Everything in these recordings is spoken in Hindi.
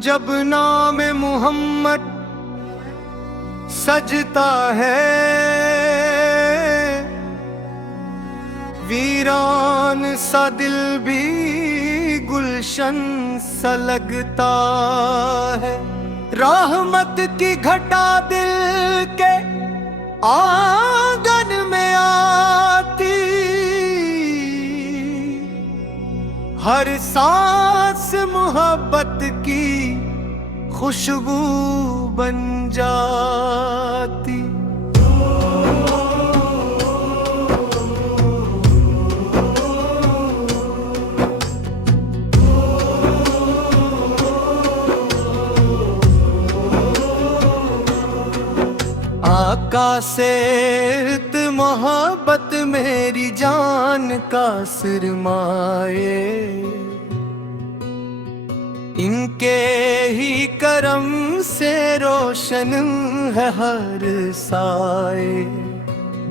जब नाम मोहम्मद सजता है, वीरान सा दिल भी गुलशन सा लगता है। रहमत की घटा दिल के आंगन में आती, हर सांस मोहब्बत की खुशबू बन जाती। आका से मोहब्बत मेरी जान का सिरमाए, इनके ही करम से रोशन है हर साए।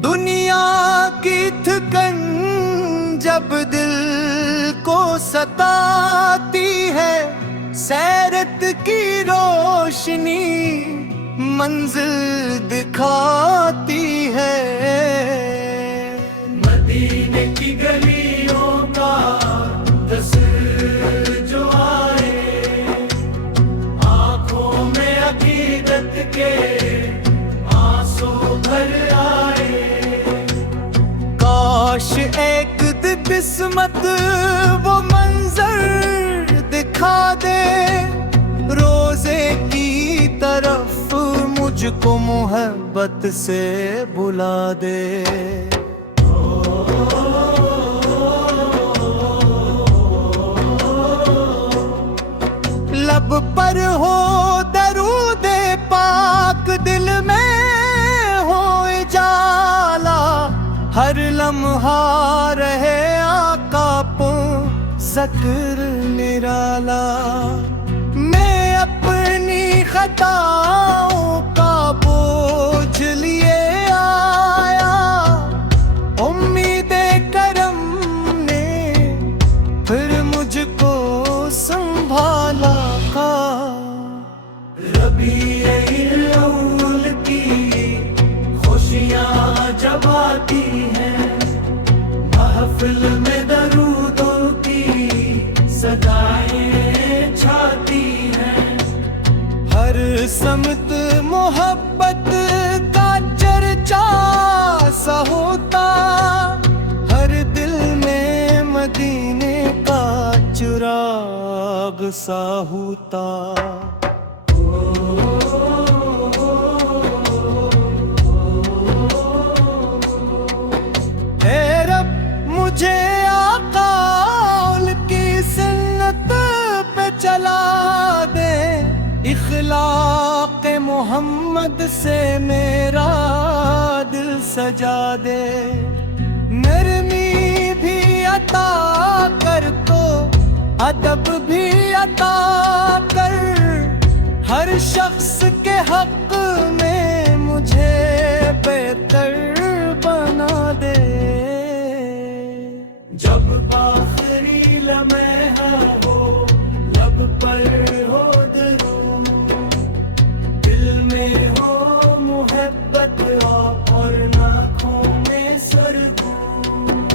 दुनिया की थकन जब दिल को सताती है, सैरत की रोशनी मंजिल दिखाती है। मदीने की गलियों का तस्वीर जो आए, आंखों में अकीदत के आंसू भर आए। काश एक दिन किस्मत वो मंजर दिखा दे, रोजे की तरफ मुझको मोहब्बत से बुला दे। लब पर हो दरूदे पाक, दिल में हो इजाला, हर लम्हा रहे आका पो ज़िक्र निराला। मैं अपनी खताओं का बोझ लिए आया, उम्मीदे करम ने फिर मुझको संभाला। रबीउल अव्वल की खुशियाँ जब आती हैं, महफिल में दरूदों की सदाएं छाती हैं। हर समत मोहब्बत का चर्चा सा होता, हर दिल में मदीने का चिराग सा होता। हे रब मुझे आका की सुन्नत पे चला दे, इखलाक मोहम्मद से मेरा दिल सजा दे। नरमी भी अता कर तो अदब भी अता कर, हर शख्स के हक में मुझे बेहतर बना दे। जब आखिरी लम्हा हो, लब पर हो दरूद, दिल में हो मोहब्बत और नाखों में सुरगुल।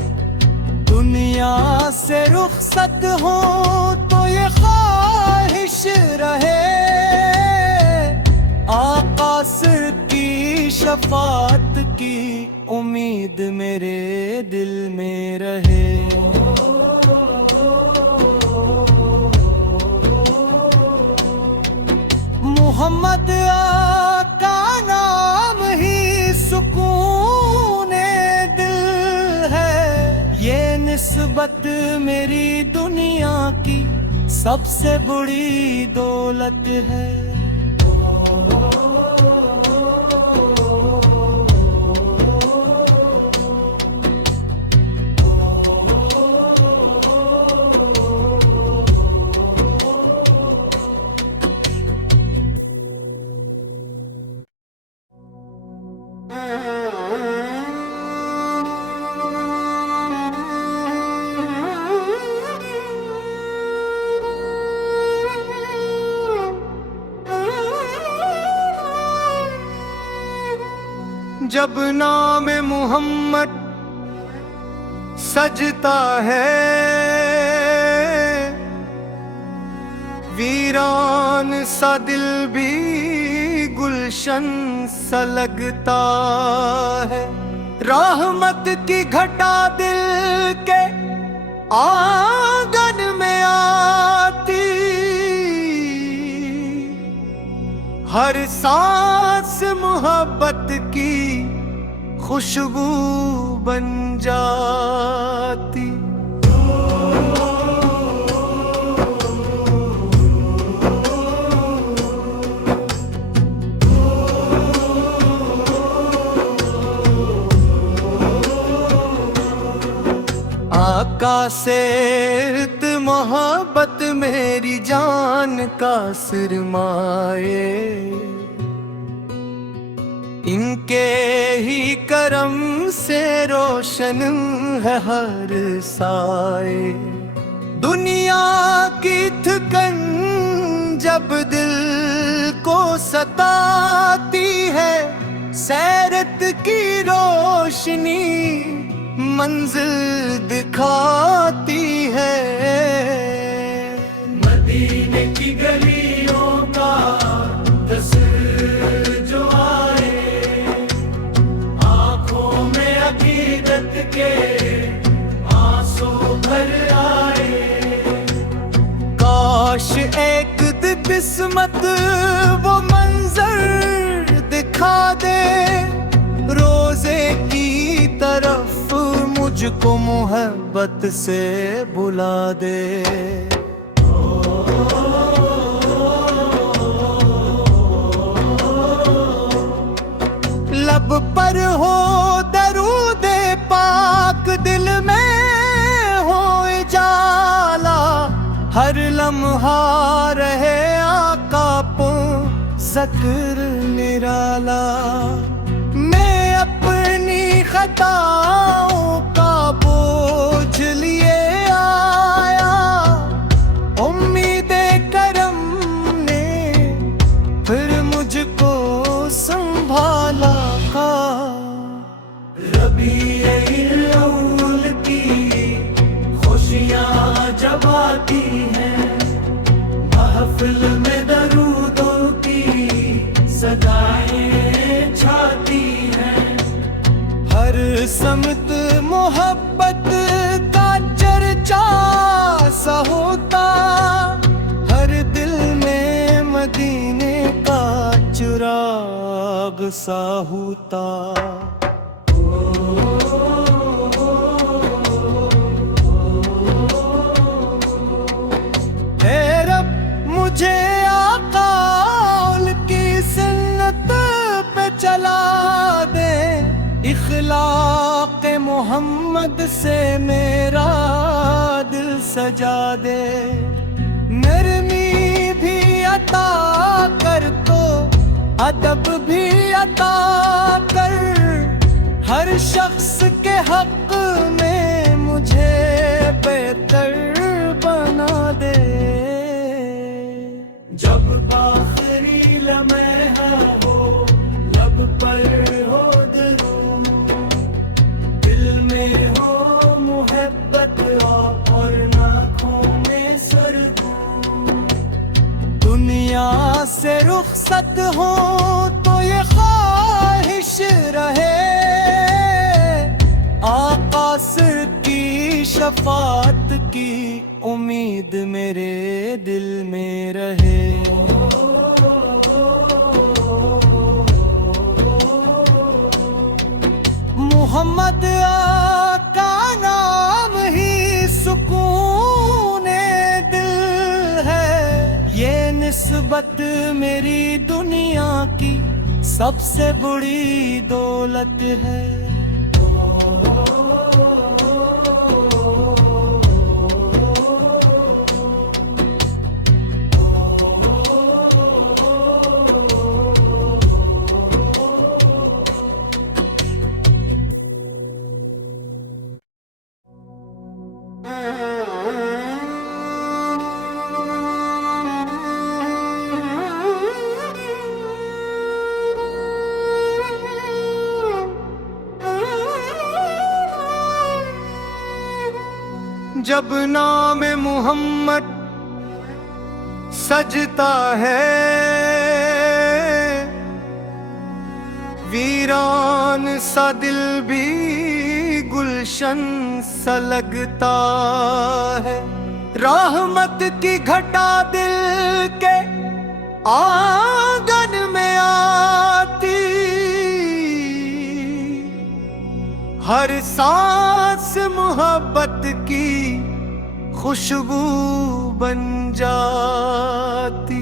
दुनिया से रुखसत हो तो ये ख्वाहिश रहे, आका की शफात की उम्मीद मेरे दिल में रहे। मोहम्मद आका नाम ही सुकून दिल है, ये निस्बत मेरी दुनिया की सबसे बड़ी दौलत है। जब नाम मोहम्मद सजता है, वीरान सा दिल भी गुलशन सा लगता है। रहमत की घटा दिल के आंगन में आती, हर सांस मोहब्बत की खुशबू बन जाती। आका से इर्द मोहब्बत मेरी जान का सिरमाए, इनके ही करम से रोशन है हर साए। दुनिया की थकन जब दिल को सताती है, सैरत की रोशनी मंजिल दिखाती है। मदीने की गलियों का तस्वीर जो आए, आंखों में अकीदत के आंसू भर आए। काश एक किस्मत वो मंजर दिखा दे, रोजे की तरफ मुझको मोहब्बत से बुला दे। लब पर हो दरूदे पाक, दिल में हो इजाला, हर लम्हा रहे आका पो ज़िक्र निराला। मैं अपनी खताओं का बोझ लिए आया, उम्मीदे करम ने फिर मुझको संभाला। रबीउल अव्वल की खुशियाँ जब आती हैं, महफिल में दरूदों की सदाएं छाती हैं। हर समत मोहब्बत का चर्चा सा होता, हर दिल में मदीने का चिराग सा होता। ऐ रब मुझे आका की सुन्नत पे चला दे, इखलाक मोहम्मद से मेरा दिल सजा दे। नरमी भी अता कर तो अदब भी अता कर, हर शख्स के हक में मुझे बेहतर बना दे। जब आखिरी लम्हा हो, लब पर हो दरूद, दिल में हो मोहब्बत और आँखों में सुरूर। दुनिया से रुखसत हो तो ये ख्वाहिश रहे, आका सिर की शफात की उम्मीद मेरे दिल में रहे। मोहम्मद आका नाम ही सुकून दिल है, ये निस्बत मेरी दुनिया की सबसे बड़ी दौलत है। जब नाम मोहम्मद सजता है, वीरान सा दिल भी गुलशन सा लगता है। रहमत की घटा दिल के आंगन में आती, हर सांस मोहब्बत की खुशबू बन जाती।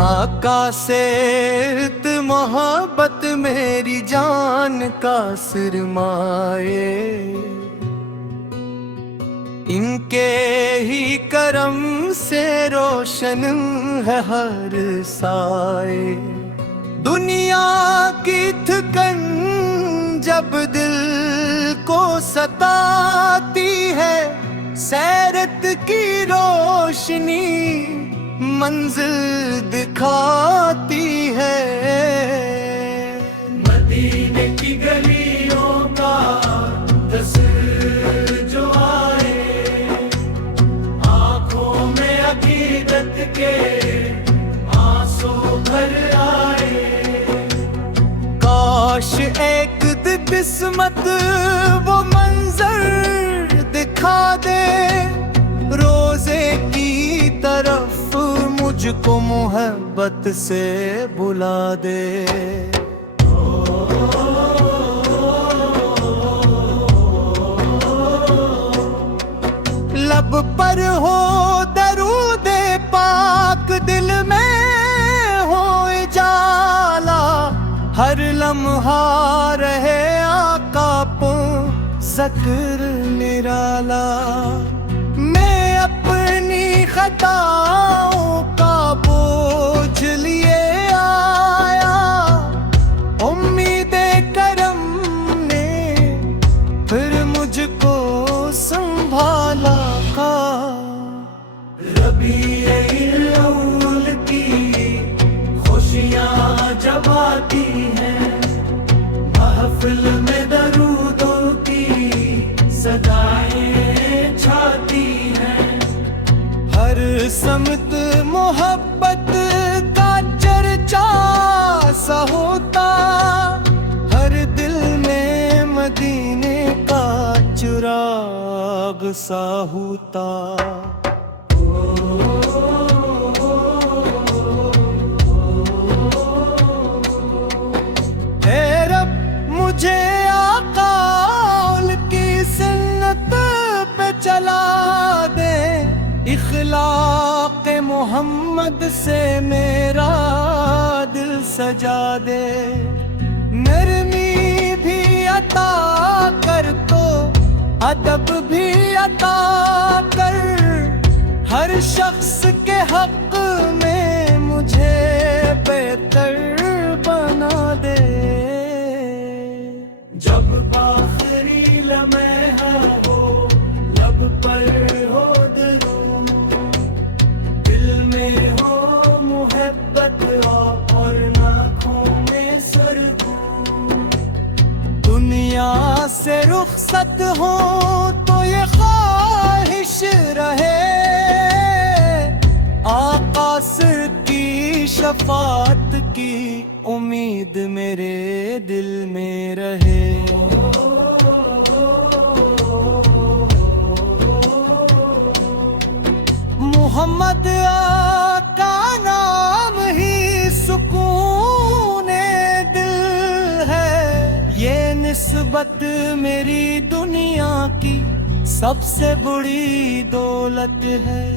आका से इर्त मोहब्बत मेरी जान का सिरमाए, इनके ही करम से रोशन है हर साए। दुनिया की थकन जब दिल को सताती है, सैरत की रोशनी मंजिल दिखाती है। मदीने की गलियों का तस्वीर जो आए, आंखों में अकीदत के आंसू भर आए। काश एक किस्मत वो मंजर दिखा दे, रोजे की तरफ मुझको मोहब्बत से बुला दे। लब पर हो दरूदे पाक, दिल में हो इजाला, हर लम्हा रहे आका पो ज़िक्र निराला। मैं अपनी खताओं का बोझ लिए आया, उम्मीदे करम ने फिर मुझको संभाला। रबीउल अव्वल की खुशियाँ जब आती हैं, महफिल में दरूदों की सदाएं छाती हैं। हर समत मोहब्बत का चर्चा सा होता, हर दिल में मदीने का चिराग सा होता। हे रब मुझे आका की सुन्नत पे चला दे, इखलाक मोहम्मद से मेरा दिल सजा दे। नरमी भी अता कर तो अदब भी अता कर, हर शख्स के हक में मुझे बेहतर बना दे। जब आखिरी लम्हा हो, लब पर हो दरूद, दिल में हो मोहब्बत और नाखों में सुरूर। दुनिया से रुखसत हो तो ये ख्वाहिश रहे, आका की शफात की उम्मीद मेरे दिल में रहे। मोहम्मद आका नाम ही सुकून दिल है, ये निस्बत मेरी दुनिया की सबसे बड़ी दौलत है।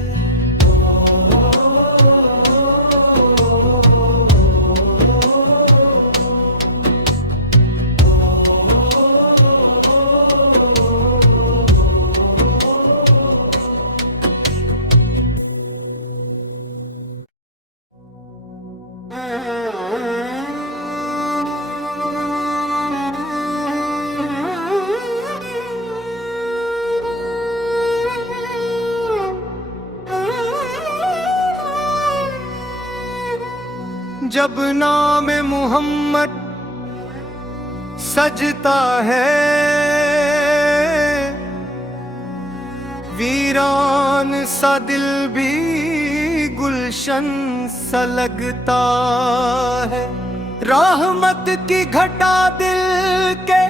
जब नाम मोहम्मद सजता है, वीरान सा दिल भी गुलशन सा लगता है। रहमत की घटा दिल के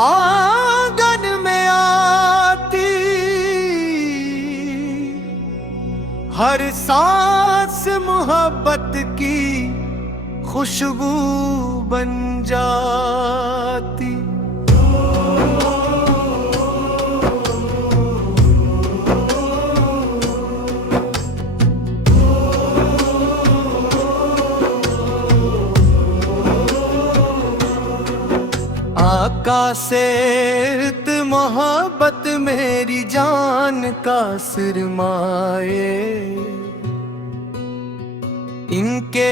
आंगन में आती, हर सांस मोहब्बत की खुशबू बन जाती। आका से इर्त मोहब्बत मेरी जान का सिरमाए, इनके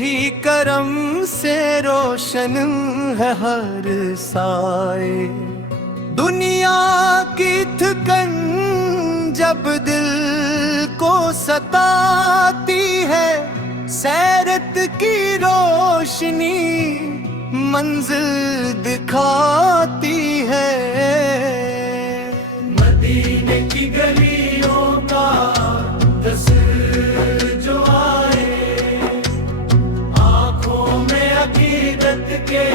ही करम से रोशन है हर साए। दुनिया की थकन जब दिल को सताती है, सैरत की रोशनी मंजिल दिखाती है। मदीने की गलियों का तस्वीर जो आए, आंखों में अकीदत के